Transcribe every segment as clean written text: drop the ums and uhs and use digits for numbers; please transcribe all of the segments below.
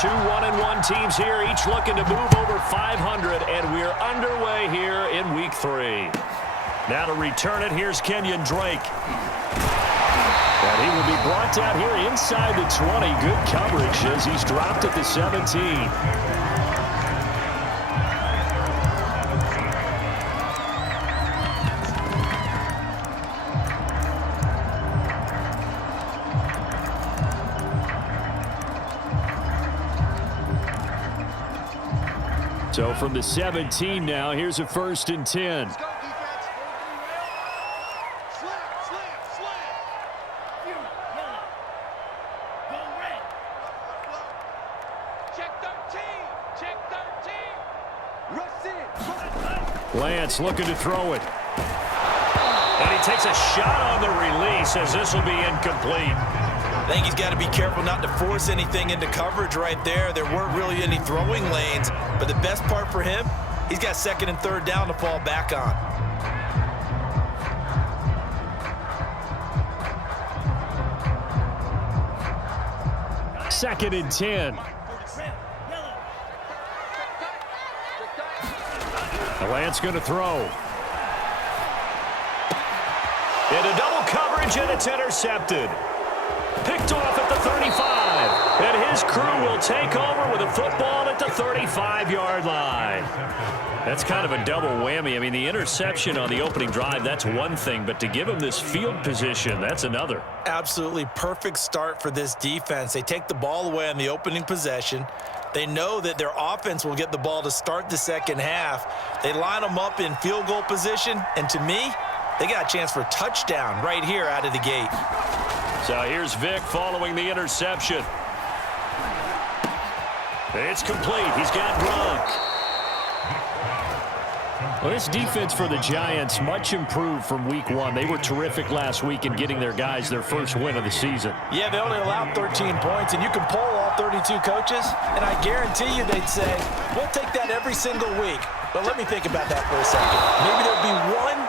Two 1-1 teams here, each looking to move over 500, and we're underway here in Week 3. Now to return it, here's Kenyon Drake. And he will be brought down here inside the 20. Good coverage as he's dropped at the 17. So from the 17 now, here's a 1st and 10. Lance looking to throw it. And he takes a shot on the release as this will be incomplete. I think he's got to be careful not to force anything into coverage right there. There weren't really any throwing lanes, but the best part for him, he's got 2nd and 3rd down to fall back on. Second and 10. Lance going to throw. Into double coverage, and it's intercepted. Picked off at the 35. And his crew will take over with a football at the 35-yard line. That's kind of a double whammy. I mean, the interception on the opening drive, that's one thing. But to give him this field position, that's another. Absolutely perfect start for this defense. They take the ball away on the opening possession. They know that their offense will get the ball to start the second half. They line them up in field goal position, and to me, they got a chance for a touchdown right here out of the gate. So here's Vic following the interception. It's complete. He's got Gronk. Well, this defense for the Giants much improved from Week 1. They were terrific last week in getting their guys their first win of the season. Yeah, they only allowed 13 points, and you can poll all 32 coaches, and I guarantee you they'd say, we'll take that every single week. But let me think about that for a second. Maybe there'd be one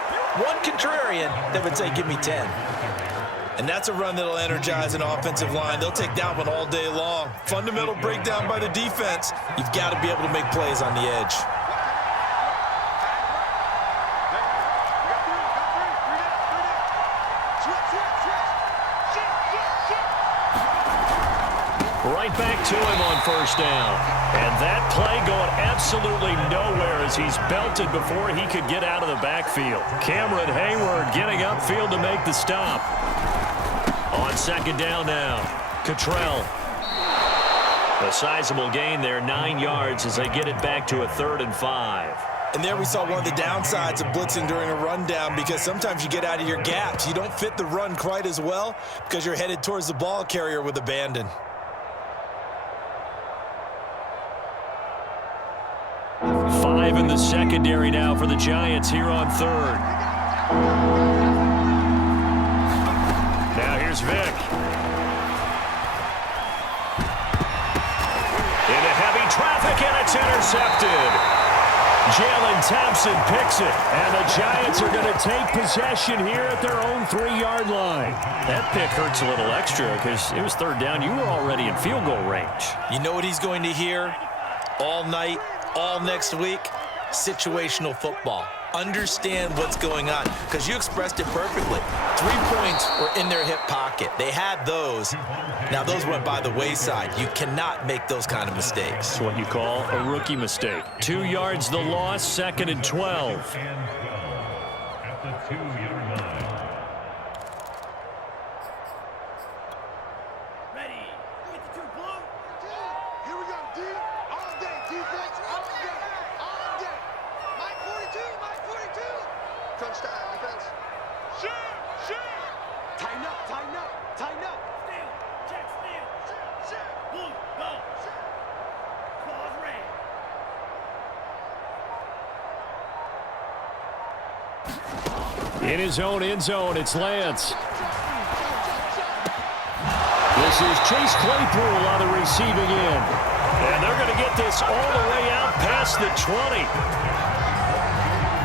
contrarian that would say, give me 10. And that's a run that'll energize an offensive line. They'll take that one all day long. Fundamental breakdown by the defense. You've got to be able to make plays on the edge. Right back to him on 1st down. And that play going absolutely nowhere as he's belted before he could get out of the backfield. Cameron Hayward getting upfield to make the stop. On 2nd down now, Cottrell. A sizable gain there, 9 yards as they get it back to a 3rd and 5. And there we saw one of the downsides of blitzing during a rundown, because sometimes you get out of your gaps. You don't fit the run quite as well because you're headed towards the ball carrier with abandon. Five in the secondary now for the Giants here on 3rd. Now here's Vic. Into heavy traffic, and it's intercepted. Jalen Thompson picks it, and the Giants are going to take possession here at their own 3-yard line. That pick hurts a little extra because it was 3rd down. You were already in field goal range. You know what he's going to hear all night, all next week? Situational football. Understand what's going on, because you expressed it perfectly. 3 points were in their hip pocket. They had those. Now those went by the wayside. You cannot make those kind of mistakes. It's what you call a rookie mistake. 2 yards the loss, 2nd and 12. At the 2-yard line. Ready. Get the 2 blue. Here we go, D. All day, defense, all day, all day. Mike 42, Mike 42. Crunch time, defense. Shoot, shoot. Tighten up, tighten up, tighten up. Steal. Check steal. Shoot. Blue. Go. Claws red. In his own end zone, it's Lance. This is Chase Claypool on the receiving end. And they're going to get this all the way out past the 20.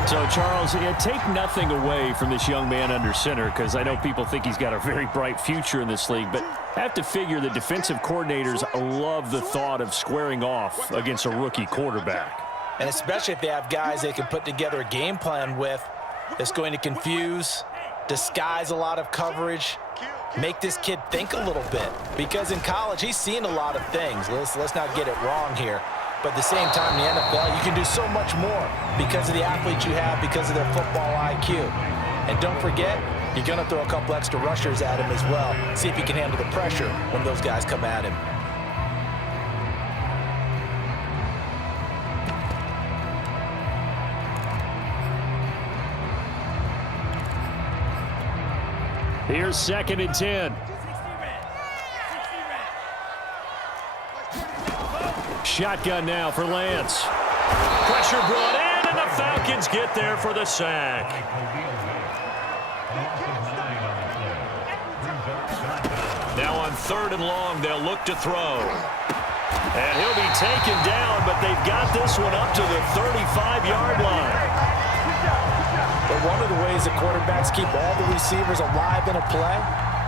So, Charles, take nothing away from this young man under center, because I know people think he's got a very bright future in this league, but I have to figure the defensive coordinators love the thought of squaring off against a rookie quarterback. And especially if they have guys they can put together a game plan with that's going to confuse, disguise a lot of coverage, make this kid think a little bit. Because in college, he's seen a lot of things. Let's not get it wrong here. But at the same time, in the NFL, you can do so much more because of the athletes you have, because of their football IQ. And don't forget, you're going to throw a couple extra rushers at him as well. See if he can handle the pressure when those guys come at him. Here's 2nd and 10. 60 red. 60 red. Shotgun now for Lance. Pressure brought in, and the Falcons get there for the sack. Now on 3rd and long, they'll look to throw. And he'll be taken down, but they've got this one up to the 35-yard line. But one of the ways the quarterbacks keep all the receivers alive in a play,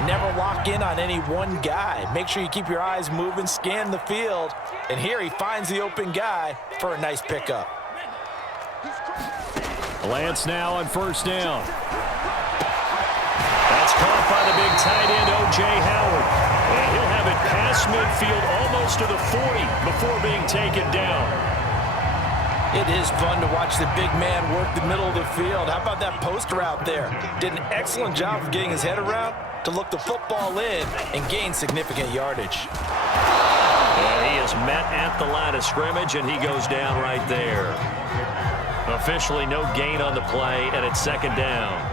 never lock in on any one guy. Make sure you keep your eyes moving, scan the field, and here he finds the open guy for a nice pickup. Lance now on 1st down. That's caught by the big tight end, O.J. Howard. And he'll have it past midfield almost to the 40 before being taken down. It is fun to watch the big man work the middle of the field. How about that poster out there? Did an excellent job of getting his head around to look the football in and gain significant yardage. And he is met at the line of scrimmage, and he goes down right there. Officially no gain on the play, and it's 2nd down.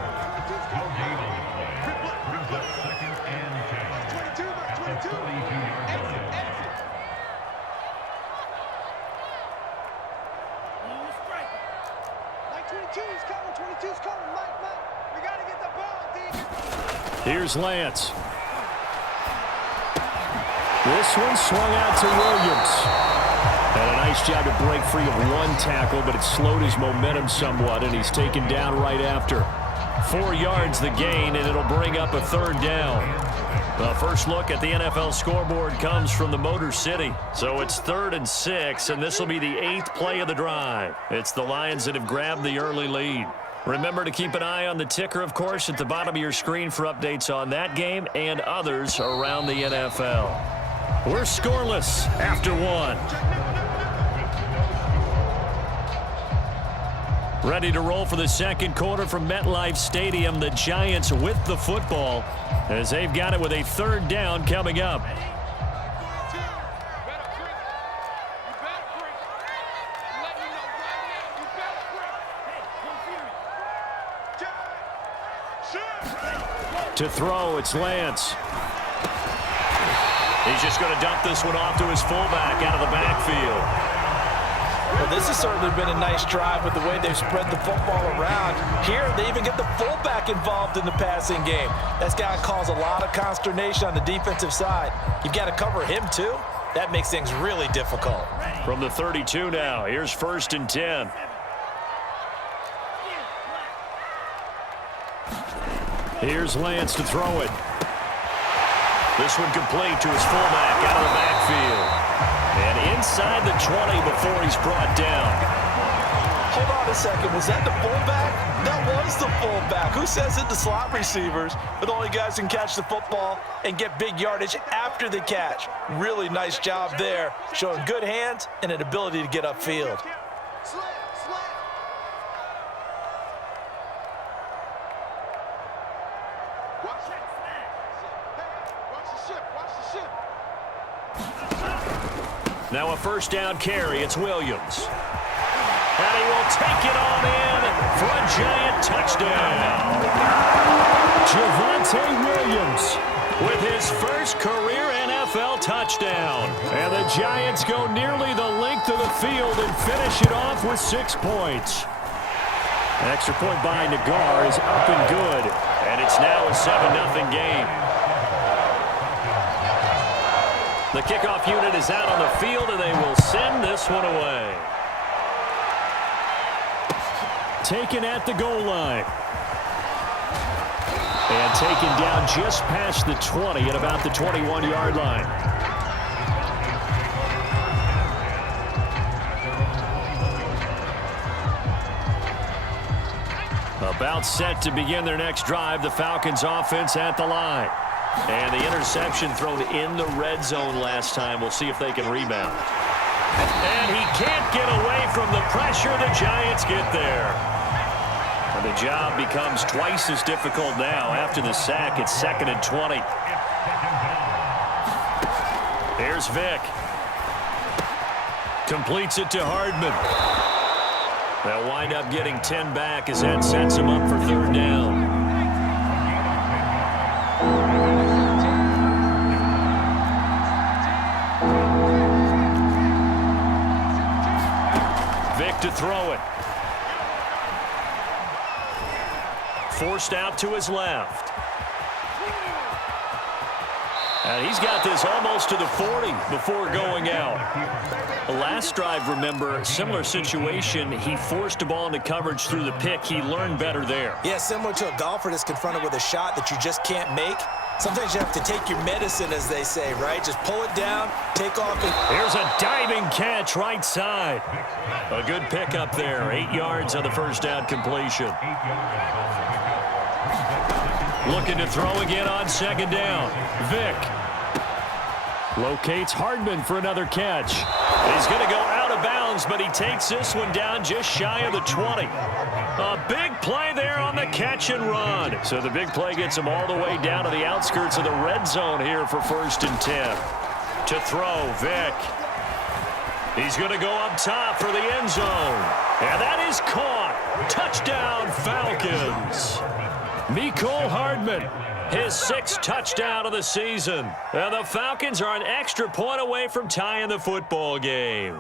Here's Lance. This one swung out to Williams. And a nice job to break free of one tackle, but it slowed his momentum somewhat, and he's taken down right after. 4 yards the gain, and it'll bring up a 3rd down. The first look at the NFL scoreboard comes from the Motor City. So it's 3rd and 6, and this will be the 8th play of the drive. It's the Lions that have grabbed the early lead. Remember to keep an eye on the ticker, of course, at the bottom of your screen for updates on that game and others around the NFL. We're scoreless after 1. Ready to roll for the 2nd quarter from MetLife Stadium. The Giants with the football as they've got it with a 3rd down coming up. To throw, it's Lance. He's just going to dump this one off to his fullback out of the backfield. Well, this has certainly been a nice drive with the way they've spread the football around. Here, they even get the fullback involved in the passing game. That's got to cause a lot of consternation on the defensive side. You've got to cover him, too. That makes things really difficult. From the 32 now, here's 1st and 10. Here's Lance to throw it. This one complete to his fullback out of the backfield. And inside the 20 before he's brought down. Hold on a second. Was that the fullback? That was the fullback. Who says it? The slot receivers are the only guys who can catch the football and get big yardage after the catch. Really nice job there, showing good hands and an ability to get upfield. Now a 1st down carry. It's Williams. And he will take it on in for a Giant touchdown. Javonte Williams with his first career NFL touchdown. And the Giants go nearly the length of the field and finish it off with 6 points. An extra point by Nagar is up and good. And it's now a 7-0 game. The kickoff unit is out on the field, and they will send this one away. taken at the goal line. And taken down just past the 20 at about the 21-yard line. About set to begin their next drive. The Falcons offense at the line. And the interception thrown in the red zone last time. We'll see if they can rebound. And he can't get away from the pressure. The Giants get there. And the job becomes twice as difficult now. After the sack, it's 2nd and 20. Here's Vick. Completes it to Hardman. They'll wind up getting 10 back as that sets them up for 3rd down. Vick to throw it. Forced out to his left. And he's got this almost to the 40 before going out. The last drive, remember, similar situation. He forced a ball into coverage through the pick. He learned better there. Yeah, similar to a golfer that's confronted with a shot that you just can't make. Sometimes you have to take your medicine, as they say, right? Just pull it down, take off. Here's a diving catch right side. A good pickup there. 8 yards on the first down completion. Looking to throw again on 2nd down. Vick locates Hardman for another catch. He's going to go out of bounds, but he takes this one down just shy of the 20. A big play there on the catch and run. So the big play gets him all the way down to the outskirts of the red zone here for 1st and 10. To throw, Vick. He's going to go up top for the end zone. And that is caught. Touchdown, Falcons. Mecole Hardman, his 6th touchdown of the season. And the Falcons are an extra point away from tying the football game.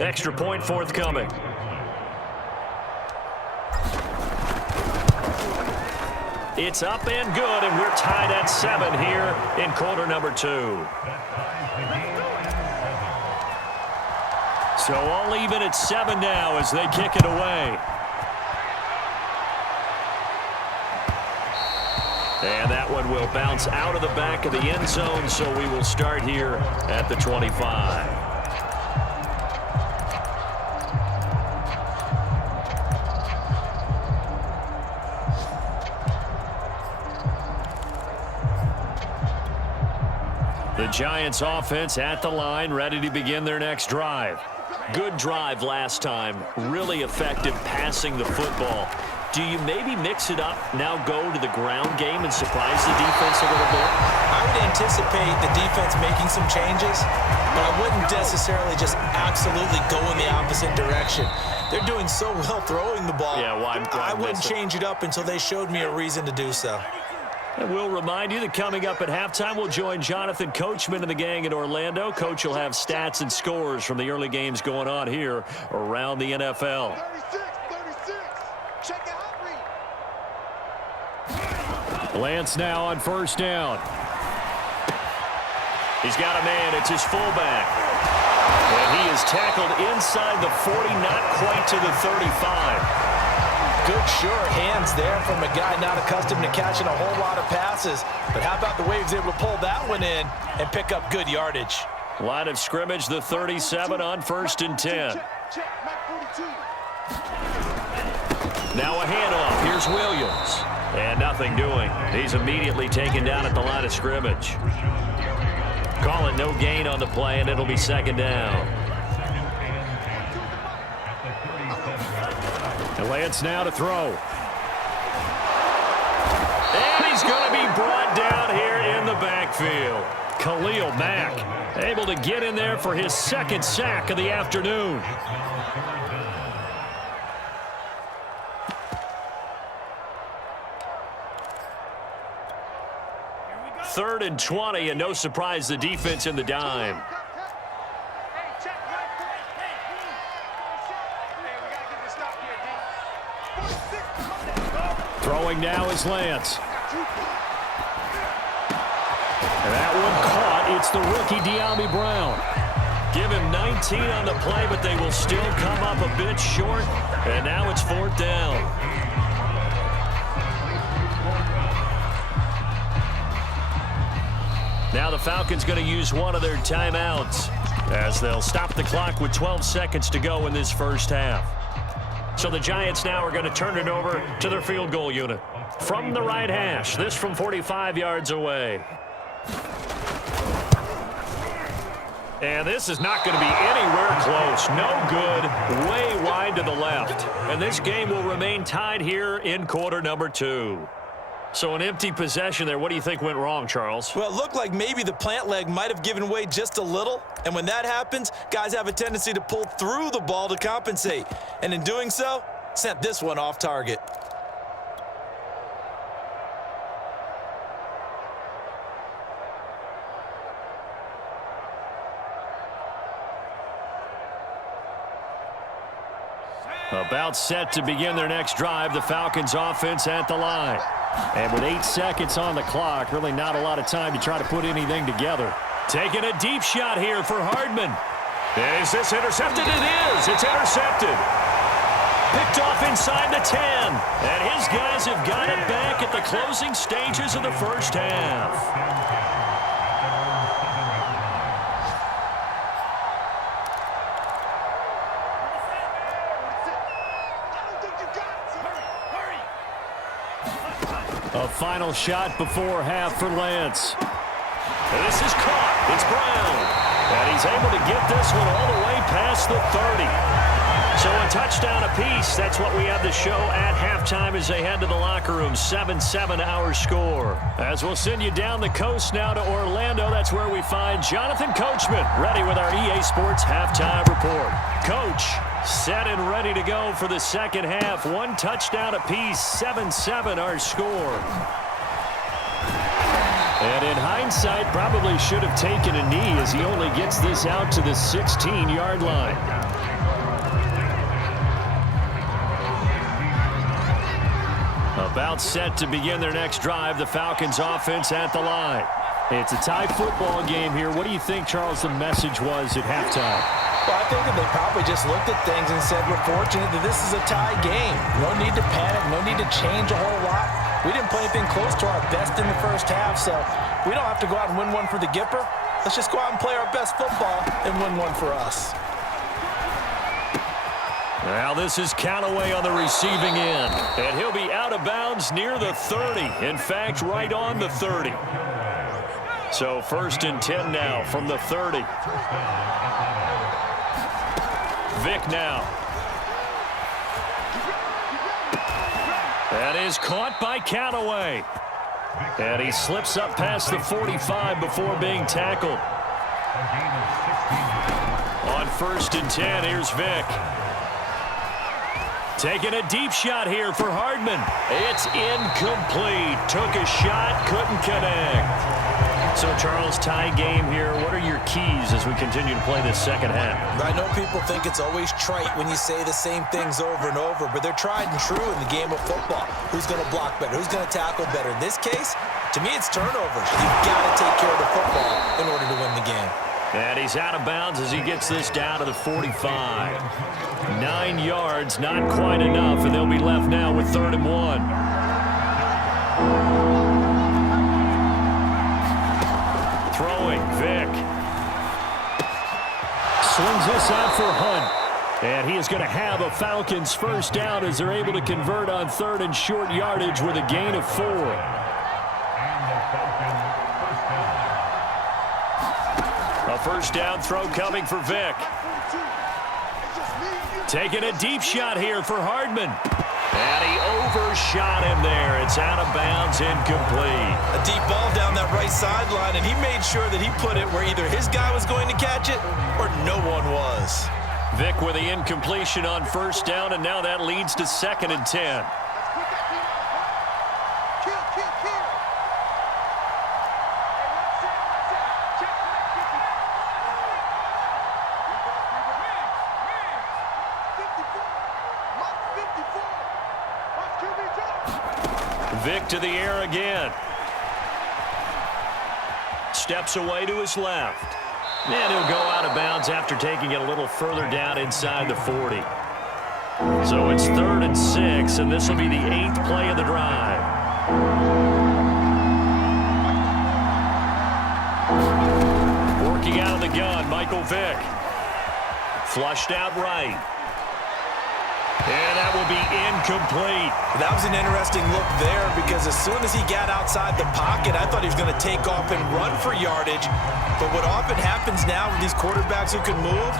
Extra point forthcoming. It's up and good, and we're tied at 7 here in quarter number 2. So all even at 7 now as they kick it away. And that one will bounce out of the back of the end zone, so we will start here at the 25. The Giants offense at the line, ready to begin their next drive. Good drive last time. Really effective passing the football. Do you maybe mix it up, now go to the ground game and surprise the defense a little bit? I would anticipate the defense making some changes, but I wouldn't necessarily just absolutely go in the opposite direction. They're doing so well throwing the ball. Yeah, well, I wouldn't change it up until they showed me a reason to do so. And we'll remind you that coming up at halftime, we'll join Jonathan Coachman and the gang in Orlando. Coach will have stats and scores from the early games going on here around the NFL. 36. Check out Lance now on 1st down. He's got a man. It's his fullback. And he is tackled inside the 40, not quite to the 35. Good, sure hands there from a guy not accustomed to catching a whole lot of passes. But how about the way he was able to pull that one in and pick up good yardage? Line of scrimmage, the 37 on 1st and 10. Now a handoff. Here's Williams. And nothing doing. He's immediately taken down at the line of scrimmage. Call it no gain on the play, and it'll be 2nd down. And Lance now to throw. And he's going to be brought down here in the backfield. Khalil Mack able to get in there for his 2nd sack of the afternoon. Third and 20, and no surprise, the defense in the dime. Throwing now is Lance. And that one caught. It's the rookie De'Ami Brown. Give him 19 on the play, but they will still come up a bit short. And now it's 4th down. Now the Falcons going to use one of their timeouts as they'll stop the clock with 12 seconds to go in this first half. So the Giants now are going to turn it over to their field goal unit. From the right hash, this from 45 yards away. And this is not going to be anywhere close. No good. Way wide to the left. And this game will remain tied here in quarter number 2. So an empty possession there. What do you think went wrong, Charles? Well, it looked like maybe the plant leg might have given way just a little. And when that happens, guys have a tendency to pull through the ball to compensate. And in doing so, sent this one off target. About set to begin their next drive, the Falcons offense at the line. And with 8 seconds on the clock, really not a lot of time to try to put anything together. Taking a deep shot here for Hardman. Is this intercepted? It is. It's intercepted. Picked off inside the 10. And his guys have got it back at the closing stages of the first half. A final shot before half for Lance. This is caught. It's Brown. And he's able to get this one all the way past the 30. So a touchdown apiece. That's what we have to show at halftime as they head to the locker room. 7-7 our score. As we'll send you down the coast now to Orlando, that's where we find Jonathan Coachman ready with our EA Sports halftime report. Coach, set and ready to go for the second half. 1 touchdown apiece. 7-7 our score. And in hindsight, probably should have taken a knee as he only gets this out to the 16-yard line. About set to begin their next drive, the Falcons offense at the line. It's a tie football game here. What do you think, Charles, the message was at halftime? Well, I think that they probably just looked at things and said, we're fortunate that this is a tie game. No need to panic, no need to change a whole lot. We didn't play anything close to our best in the first half, so we don't have to go out and win one for the Gipper. Let's just go out and play our best football and win one for us. Now this is Callaway on the receiving end, and he'll be out of bounds near the 30. In fact, right on the 30. So 1st and 10 now from the 30. Vic now. That is caught by Callaway. And he slips up past the 45 before being tackled. On 1st and 10, here's Vic. Taking a deep shot here for Hardman. It's incomplete. Took a shot, couldn't connect. So, Charles, tie game here. What are your keys as we continue to play this second half? I know people think it's always trite when you say the same things over and over, but they're tried and true in the game of football. Who's going to block better? Who's going to tackle better? In this case, to me, it's turnovers. You've got to take care of the football in order to win the game. And he's out of bounds as he gets this down to the 45. 9 yards, not quite enough, and they'll be left now with 3rd and 1. Throwing, Vic. Swings this out for Hunt. And he is going to have a Falcons first down as they're able to convert on 3rd and short yardage with a gain of 4. A first down throw coming for Vic. Taking a deep shot here for Hardman. And he overshot him there. It's out of bounds, incomplete. A deep ball down that right sideline, and he made sure that he put it where either his guy was going to catch it or no one was. Vic with the incompletion on 1st down, and now that leads to 2nd and 10. Vic to the air again. Steps away to his left. And he'll go out of bounds after taking it a little further down inside the 40. So it's 3rd and 6, and this will be the 8th play of the drive. Working out of the gun, Michael Vick. Flushed out right. And that will be incomplete. That was an interesting look there because as soon as he got outside the pocket, I thought he was going to take off and run for yardage. But what often happens now with these quarterbacks who can move,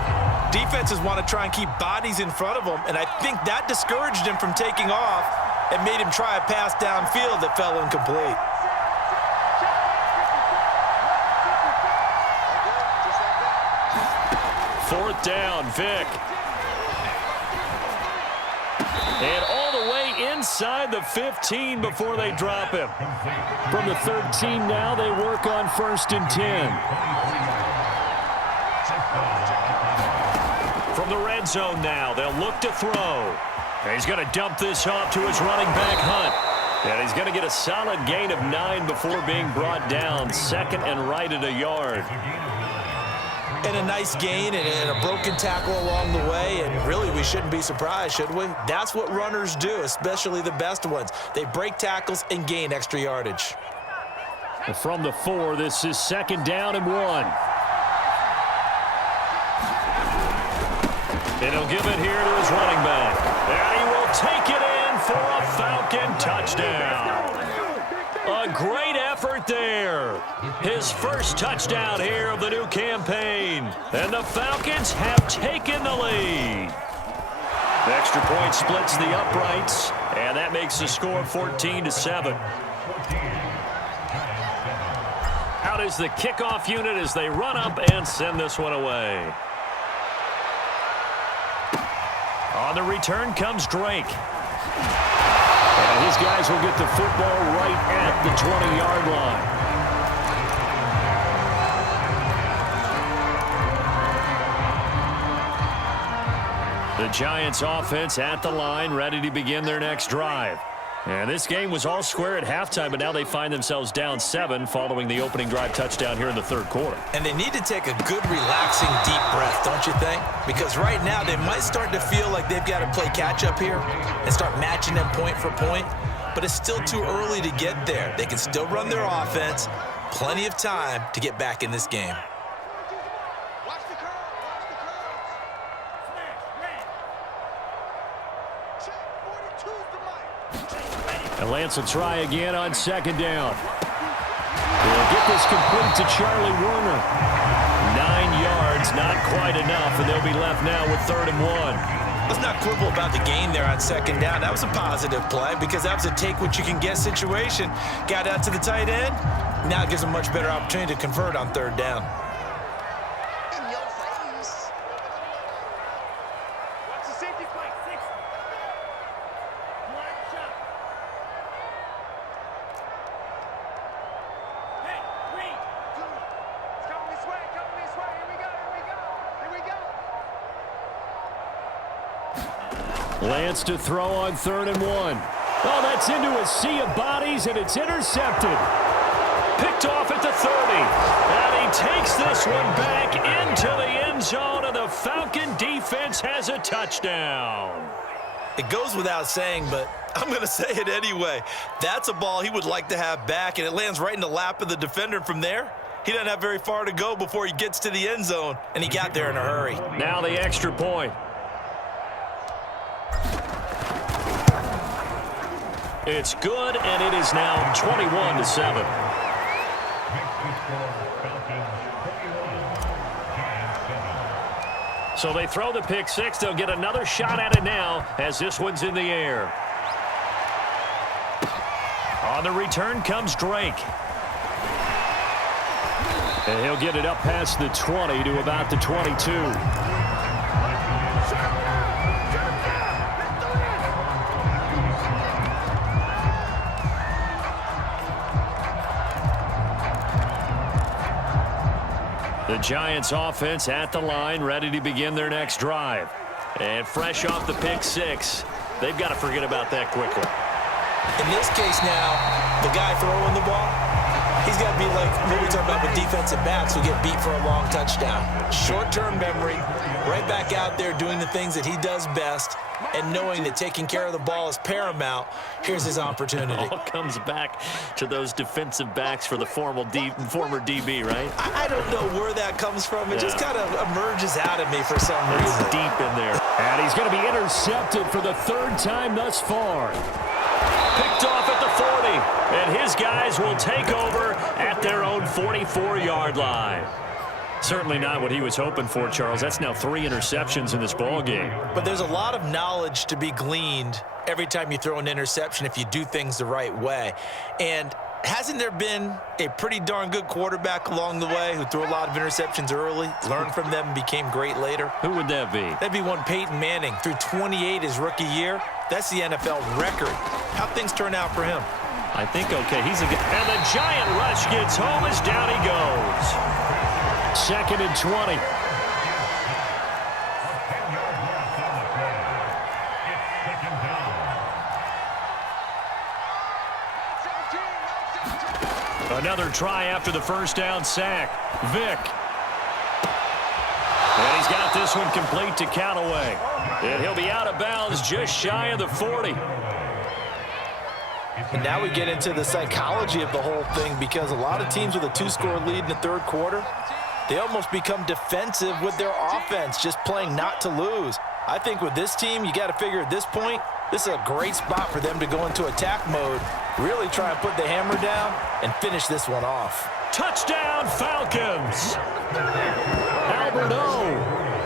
defenses want to try and keep bodies in front of them, and I think that discouraged him from taking off and made him try a pass downfield that fell incomplete. Fourth down, Vick. And all the way inside the 15 before they drop him. From the 13 now, they work on 1st and 10. From the red zone now, they'll look to throw. And he's going to dump this off to his running back, Hunt. And he's going to get a solid gain of 9 before being brought down. 2nd and right at a yard. And a nice gain and a broken tackle along the way, and really we shouldn't be surprised, should we? That's what runners do, especially the best ones. They break tackles and gain extra yardage. From the 4, this is 2nd down and 1. And he'll give it here to his running back. And he will take it in for a Falcon touchdown. A great effort there. His first touchdown here of the new campaign. And the Falcons have taken the lead. The extra point splits the uprights, and that makes the score 14-7. Out is the kickoff unit as they run up and send this one away. On the return comes Drake. And his guys will get the football right at the 20-yard line. The Giants offense at the line, ready to begin their next drive. And this game was all square at halftime, but now they find themselves down 7 following the opening drive touchdown here in the 3rd quarter. And they need to take a good, relaxing, deep breath, don't you think? Because right now they might start to feel like they've got to play catch-up here and start matching them point for point. But it's still too early to get there. They can still run their offense. Plenty of time to get back in this game. Watch the curve. Watch the curves. Check 42's the mic. And Lance will try again on 2nd down. They'll get this complete to Charlie Werner. 9 yards, not quite enough, and they'll be left now with 3rd and 1. Let's not quibble about the gain there on 2nd down. That was a positive play because that was a take-what-you-can-get situation. Got out to the tight end. Now it gives them a much better opportunity to convert on 3rd down. In your face. Watch the safety flank. 6. One shot. Hey, 3, 2. It's coming this way. Coming this way. Here we go. Here we go. Here we go. Lance to throw on 3rd and 1. Oh, that's into a sea of bodies, and it's intercepted. Picked off at the 30. And he takes this one back into the end zone, and the Falcon defense has a touchdown. It goes without saying, but I'm going to say it anyway. That's a ball he would like to have back, and it lands right in the lap of the defender from there. He doesn't have very far to go before he gets to the end zone, and he got there in a hurry. Now the extra point. It's good, and it is now 21-7. So they throw the pick 6. They'll get another shot at it now as this one's in the air. On the return comes Drake. And he'll get it up past the 20 to about the 22. The Giants offense at the line, ready to begin their next drive. And fresh off the pick 6, they've got to forget about that quickly. In this case now, the guy throwing the ball, He's got to be like what we talk about with defensive backs who get beat for a long touchdown. Short-term memory, right back out there doing the things that he does best, and knowing that taking care of the ball is paramount. Here's his opportunity. It all comes back to those defensive backs for the former DB, right? I don't know where that comes from. It just kind of emerges out of me for some reason. It's deep in there. And he's going to be intercepted for the third time thus far. Picked off at the 40, and his guys will take over at their own 44-yard line. Certainly not what he was hoping for, Charles. That's now 3 interceptions in this ball game. But there's a lot of knowledge to be gleaned every time you throw an interception if you do things the right way. And hasn't there been a pretty darn good quarterback along the way who threw a lot of interceptions early, learned from them, and became great later? Who would that be? That'd be one Peyton Manning. Threw 28 his rookie year. That's the NFL record. How'd things turn out for him? I think okay. He's a good. And the giant rush gets home as down he goes. 2nd and 20. Another try after the first down sack. Vick. And he's got this one complete to Callaway. And he'll be out of bounds just shy of the 40. And now we get into the psychology of the whole thing, because a lot of teams with a 2-score lead in the third quarter, they almost become defensive with their offense, just playing not to lose. I think with this team, you got to figure at this point, this is a great spot for them to go into attack mode, really try and put the hammer down and finish this one off. Touchdown, Falcons! Albert O,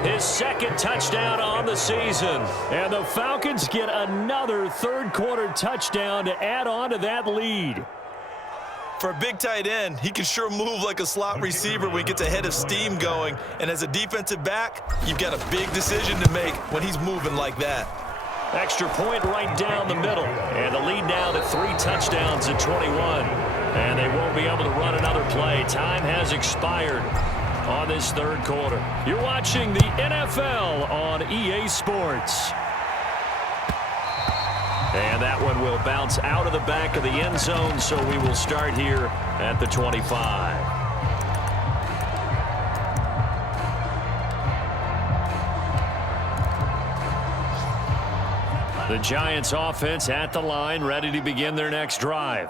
his 2nd touchdown on the season. And the Falcons get another third-quarter touchdown to add on to that lead. For a big tight end, he can sure move like a slot receiver when he gets a head of steam going. And as a defensive back, you've got a big decision to make when he's moving like that. Extra point right down the middle. And the lead now to 3 touchdowns at 21. And they won't be able to run another play. Time has expired on this third quarter. You're watching the NFL on EA Sports. And that one will bounce out of the back of the end zone, so we will start here at the 25. The Giants offense at the line, ready to begin their next drive.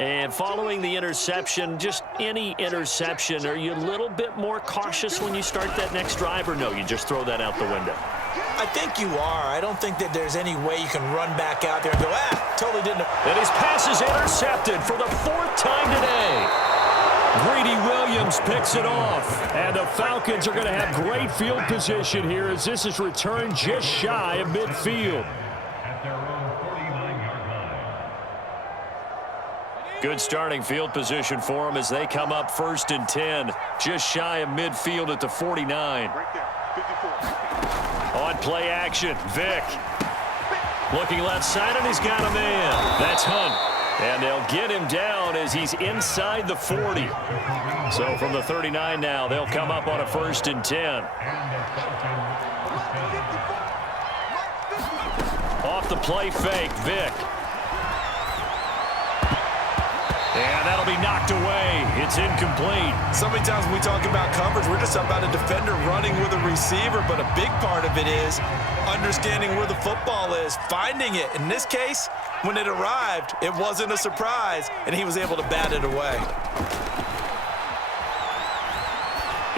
And following the interception, just any interception, are you a little bit more cautious when you start that next drive, or no, you just throw that out the window? I think you are. I don't think that there's any way you can run back out there and go, totally didn't. And his pass is intercepted for the 4th time today. Greedy Williams picks it off. And the Falcons are going to have great field position here as this is returned just shy of midfield. At their own 49-yard line. Good starting field position for them as they come up 1st and 10, just shy of midfield at the 49. Right there, 54. On play action, Vick. Looking left side, and he's got a man. That's Hunt. And they'll get him down as he's inside the 40. So from the 39 now, they'll come up on a 1st and 10. Off the play fake, Vick. And that'll be knocked away. It's incomplete. So many times when we talk about coverage, we're just about a defender running with a receiver, but a big part of it is understanding where the football is, finding it. In this case, when it arrived, it wasn't a surprise, and he was able to bat it away.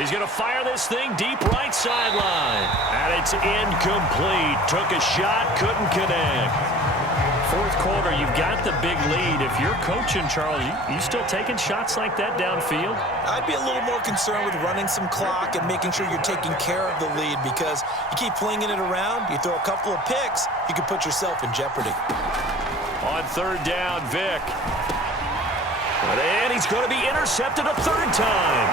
He's going to fire this thing deep right sideline. And it's incomplete. Took a shot, couldn't connect. 4th quarter, you've got the big lead. If you're coaching, Charles, you still taking shots like that downfield? I'd be a little more concerned with running some clock and making sure you're taking care of the lead, because you keep flinging it around, you throw a couple of picks, you can put yourself in jeopardy. On 3rd down, Vick. And he's going to be intercepted a 3rd time.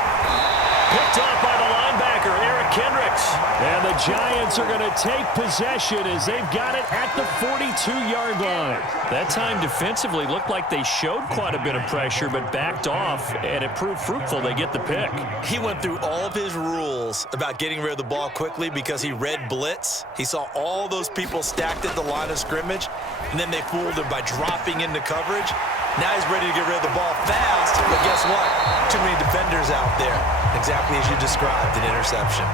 Picked up by the linebacker, Eric Kendricks. And the Giants are going to take possession as they've got it at the 42-yard line. That time defensively looked like they showed quite a bit of pressure but backed off, and it proved fruitful. They get the pick. He went through all of his rules about getting rid of the ball quickly because he read blitz. He saw all those people stacked at the line of scrimmage, and then they fooled him by dropping into coverage. Now he's ready to get rid of the ball fast, but guess what? Too many defenders out there. Exactly as you described, an interception.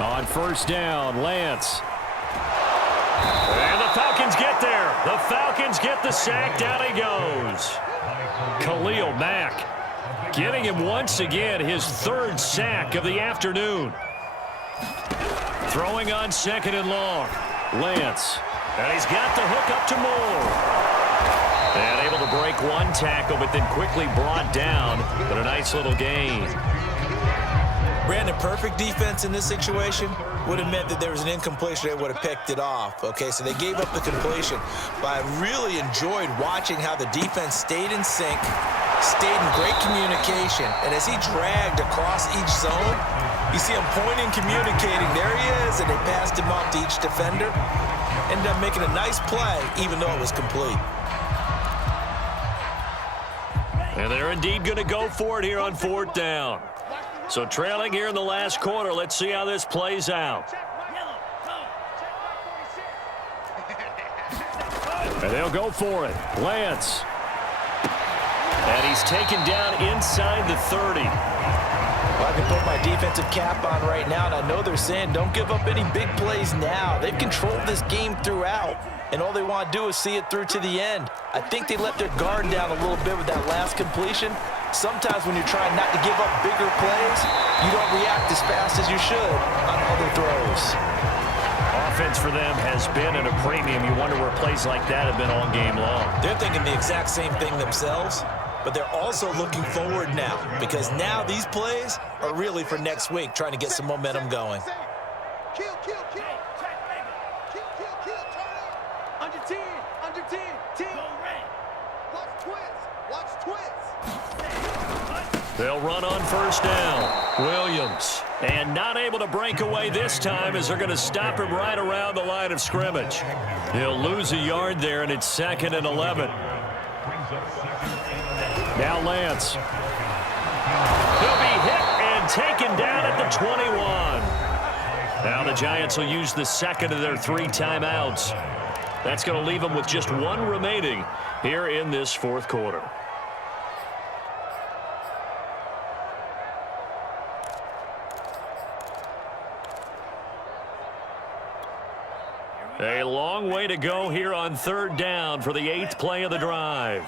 On first down, Lance. And the Falcons get there. The Falcons get the sack. Down he goes. Khalil Mack getting him once again his third sack of the afternoon. Throwing on second and long. Lance. And he's got the hook up to Moore. And able to break one tackle, but then quickly brought down. But a nice little gain. Brandon, perfect defense in this situation would have meant that there was an incompletion. They would have picked it off. Okay, so they gave up the completion. But I really enjoyed watching how the defense stayed in sync, stayed in great communication. And as he dragged across each zone, you see him pointing, communicating. There he is, and they passed him off to each defender. Ended up making a nice play, even though it was complete. And they're indeed going to go for it here on fourth down. So trailing here in the last quarter. Let's see how this plays out. And they'll go for it. Lance. And he's taken down inside the 30. Well, I can put my defensive cap on right now, and I know they're saying don't give up any big plays now. They've controlled this game throughout, and all they want to do is see it through to the end. I think they let their guard down a little bit with that last completion. Sometimes when you're trying not to give up bigger plays, you don't react as fast as you should on other throws. Offense for them has been at a premium. You wonder where plays like that have been all game long. They're thinking the exact same thing themselves, but they're also looking forward now because now these plays are really for next week, trying to get some momentum going. Kill, kill, kill. Kill, kill, kill. Turn up. Under 10. Under 10. 10. Watch twist. Watch twist. They'll run on first down. Williams. And not able to break away this time as they're going to stop him right around the line of scrimmage. He'll lose a yard there, and it's 2nd and 11. Now Lance. He'll be hit and taken down at the 21. Now the Giants will use the second of their 3 timeouts. That's going to leave them with just 1 remaining here in this fourth quarter. A long way to go here on third down for the 8th play of the drive.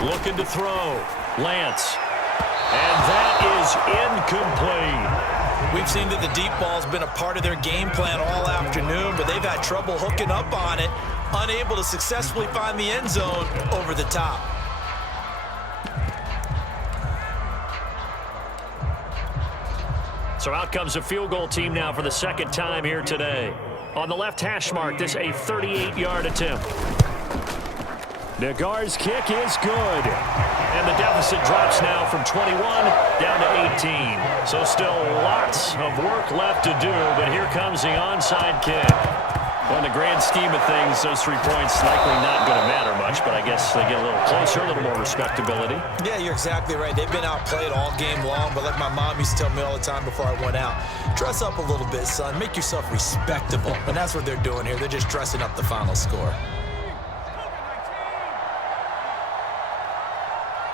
Looking to throw. Lance. And that is incomplete. We've seen that the deep ball's been a part of their game plan all afternoon, but they've had trouble hooking up on it, unable to successfully find the end zone over the top. So out comes a field goal team now for the 2nd time here today. On the left hash mark, this a 38-yard attempt. Nagar's kick is good. And the deficit drops now from 21 down to 18. So still lots of work left to do, but here comes the onside kick. Well, in the grand scheme of things, those 3 points likely not going to matter much, but I guess they get a little closer, a little more respectability. Yeah, you're exactly right. They've been outplayed all game long, but like my mom used to tell me all the time before I went out, dress up a little bit, son. Make yourself respectable. And that's what they're doing here. They're just dressing up the final score.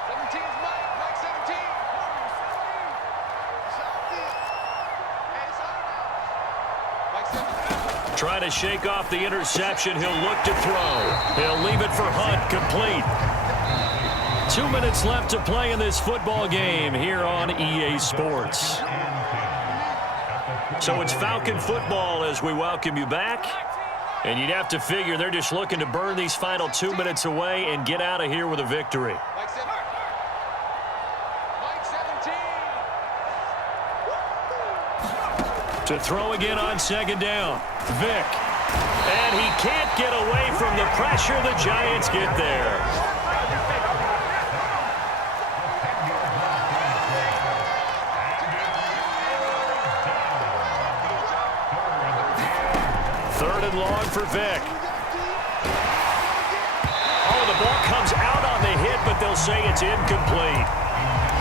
17's Mike. Mike 17. Mike 17. Trying to shake off the interception. He'll look to throw. He'll leave it for Hunt, complete. 2 minutes left to play in this football game here on EA Sports. So it's Falcon football as we welcome you back. And you'd have to figure they're just looking to burn these final 2 minutes away and get out of here with a victory. Mike 17. Mike 17. To throw again on 2nd down. Vick. And he can't get away from the pressure. The Giants get there. Third and long for Vick. Oh, the ball comes out on the hit, but they'll say it's incomplete.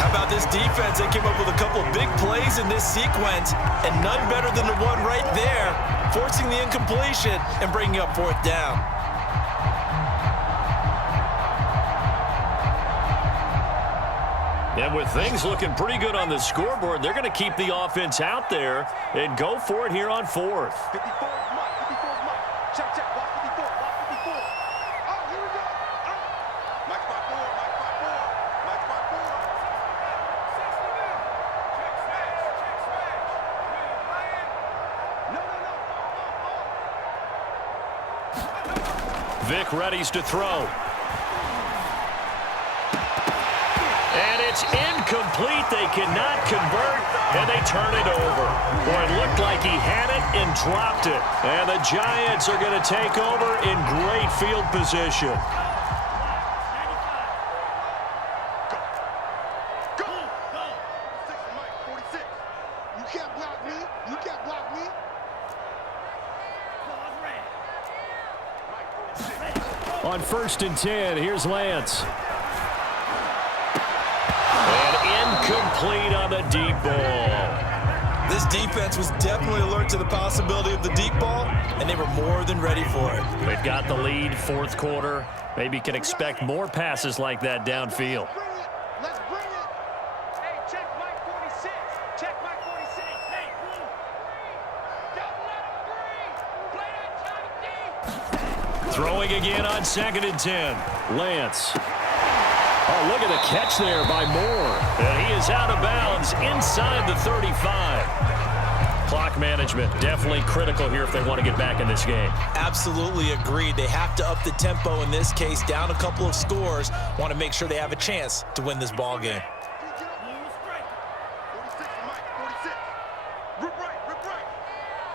How about this defense? They came up with a couple of big plays in this sequence, and none better than the one right there, forcing the incompletion and bringing up fourth down. And with things looking pretty good on the scoreboard, they're going to keep the offense out there and go for it here on fourth. 54 is Mike. 54 is Mike. Check, check. Block 54. Block 54. Oh, here we go. Mike spot 4. Mike spot 4. Mike spot 4. No. Vic readies to throw. And it's incomplete. They cannot convert, and they turn it over. Boy, it looked like he had it and dropped it. And the Giants are going to take over in great field position. Go. 46 is Mike. 46. You can't block me. You can't block me. Mike 46. On 1st and 10, here's Lance. Complete on the deep ball. This defense was definitely alert to the possibility of the deep ball, and they were more than ready for it. They've got the lead, fourth quarter. Maybe can expect more passes like that downfield. Let's bring it. Hey, check Mike 46. Check Mike 46. Hey, don't let him breathe. Play that tight D. Throwing again on 2nd and 10. Lance. Oh, look at the catch there by Moore. And he is out of bounds inside the 35. Clock management definitely critical here if they want to get back in this game. Absolutely agreed. They have to up the tempo in this case, down a couple of scores. Want to make sure they have a chance to win this ball game. 46 is Mike. 46. Rip right.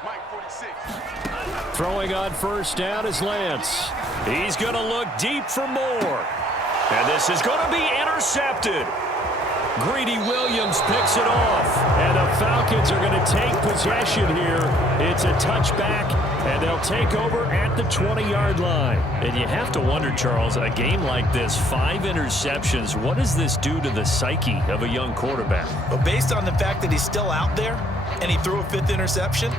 Mike 46. Throwing on 1st down is Lance. He's going to look deep for Moore. And this is going to be intercepted. Greedy Williams picks it off. And the Falcons are going to take possession here. It's a touchback, and they'll take over at the 20-yard line. And you have to wonder, Charles, a game like this, 5 interceptions, what does this do to the psyche of a young quarterback? But based on the fact that he's still out there and he threw a 5th interception,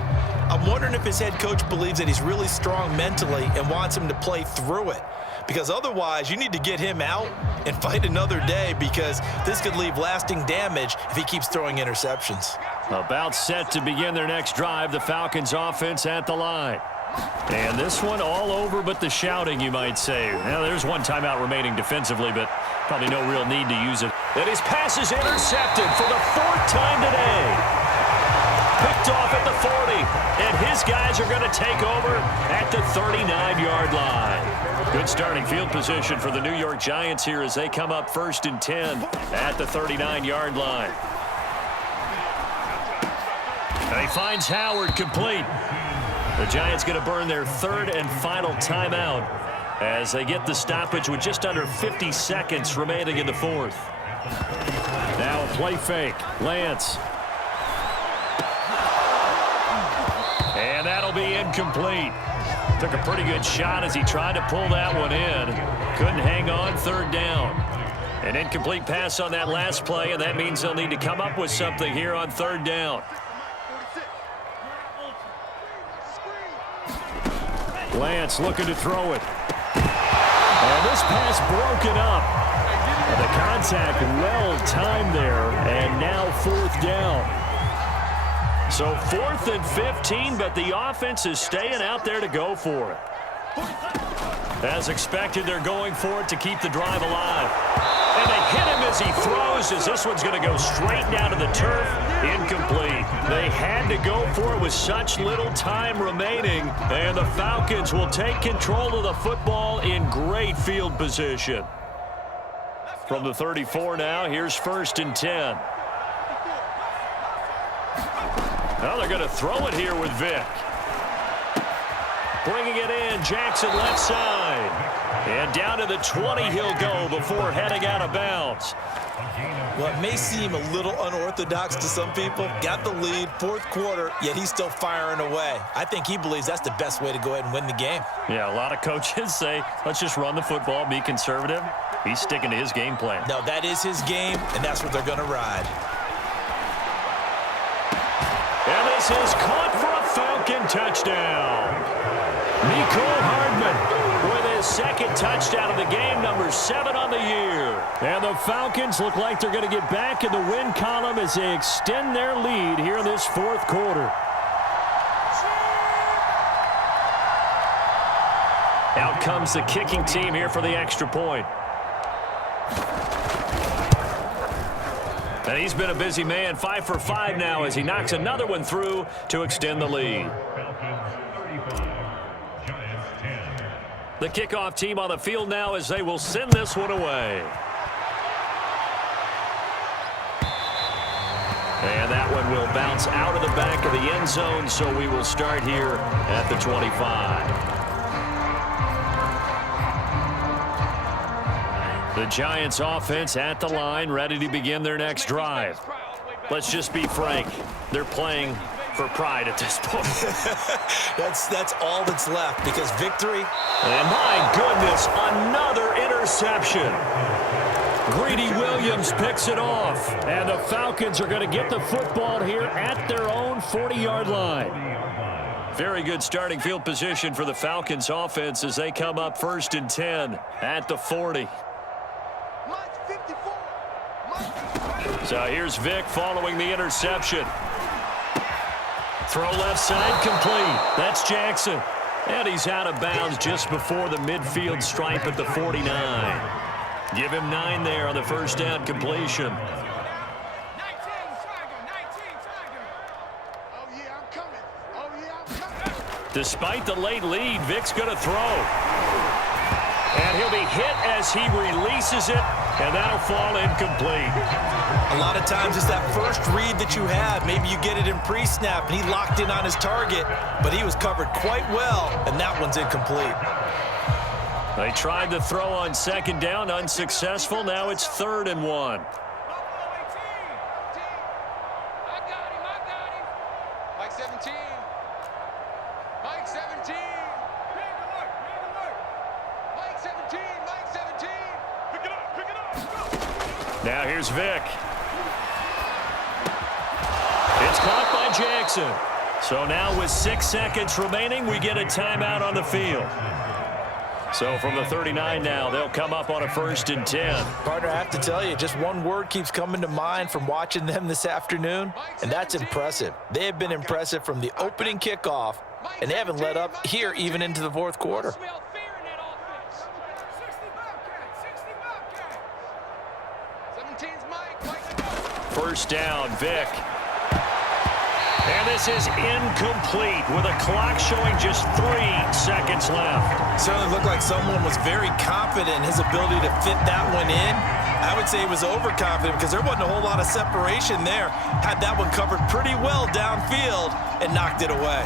I'm wondering if his head coach believes that he's really strong mentally and wants him to play through it. Because otherwise, you need to get him out and fight another day, because this could leave lasting damage if he keeps throwing interceptions. About set to begin their next drive, the Falcons offense at the line. And this one all over but the shouting, you might say. Now, there's one timeout remaining defensively, but probably no real need to use it. And his pass is intercepted for the 4th time today. Picked off at the 40, and his guys are going to take over at the 39-yard line. Good starting field position for the New York Giants here as they come up 1st and 10 at the 39-yard line. And he finds Howard complete. The Giants going to burn their 3rd and final timeout as they get the stoppage with just under 50 seconds remaining in the 4th. Now a play fake. Lance. And that'll be incomplete. Took a pretty good shot as he tried to pull that one in. Couldn't hang on, 3rd down. An incomplete pass on that last play, and that means they'll need to come up with something here on 3rd down. Lance looking to throw it. And this pass broken up. And the contact well timed there, and now 4th down. So 4th and 15, but the offense is staying out there to go for it. As expected, they're going for it to keep the drive alive. And they hit him as he throws, as this one's going to go straight down to the turf. Incomplete. They had to go for it with such little time remaining, and the Falcons will take control of the football in great field position. From the 34 now, here's 1st and 10. Now they're going to throw it here with Vic. Bringing it in, Jackson left side. And down to the 20 he'll go before heading out of bounds. What may seem a little unorthodox to some people, got the lead, 4th quarter, yet he's still firing away. I think he believes that's the best way to go ahead and win the game. Yeah, a lot of coaches say, let's just run the football, be conservative. He's sticking to his game plan. No, that is his game, and that's what they're going to ride. And this is caught for a Falcon touchdown. Nicole Hardman with his second touchdown of the game, number 7 on the year. And the Falcons look like they're going to get back in the win column as they extend their lead here in this fourth quarter. Out comes the kicking team here for the extra point. And he's been a busy man, 5 for 5 now as he knocks another one through to extend the lead. The kickoff team on the field now as they will send this one away. And that one will bounce out of the back of the end zone, so we will start here at the 25. The Giants offense at the line, ready to begin their next drive. Let's just be frank. They're playing for pride at this point. That's all that's left because victory. And my goodness, another interception. Greedy Williams picks it off. And the Falcons are going to get the football here at their own 40-yard line. Very good starting field position for the Falcons offense as they come up 1st and 10 at the 40. So here's Vic following the interception. Throw left side complete. That's Jackson. And he's out of bounds just before the midfield stripe at the 49. Give him 9 there on the first down completion. Despite the late lead, Vic's going to throw. And he'll be hit as he releases it, and that'll fall incomplete. A lot of times it's that first read that you have. Maybe you get it in pre-snap, and he locked in on his target, but he was covered quite well, and that one's incomplete. They tried to throw on 2nd down, unsuccessful. Now it's 3rd and 1. Mike 17. Mike 17. Mike 17. Mike 17. Pick it up. Pick it up. Now here's Vic. It's caught by Jackson. So now with 6 seconds remaining, we get a timeout on the field. So from the 39 now, they'll come up on a 1st and 10. Partner, I have to tell you, just one word keeps coming to mind from watching them this afternoon, and that's impressive. They have been impressive from the opening kickoff, and they haven't let up here even into the fourth quarter. First down, Vic. And this is incomplete with a clock showing just 3 seconds left. Certainly looked like someone was very confident in his ability to fit that one in. I would say he was overconfident because there wasn't a whole lot of separation there. Had that one covered pretty well downfield and knocked it away.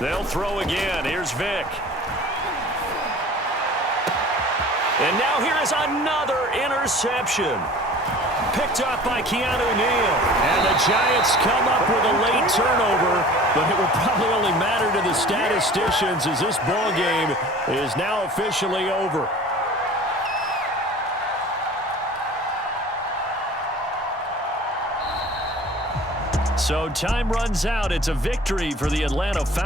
They'll throw again. Here's Vic. And now here is another interception. Picked up by Keanu Neal. And the Giants come up with a late turnover, but it will probably only matter to the statisticians as this ball game is now officially over. So time runs out. It's a victory for the Atlanta Falcons.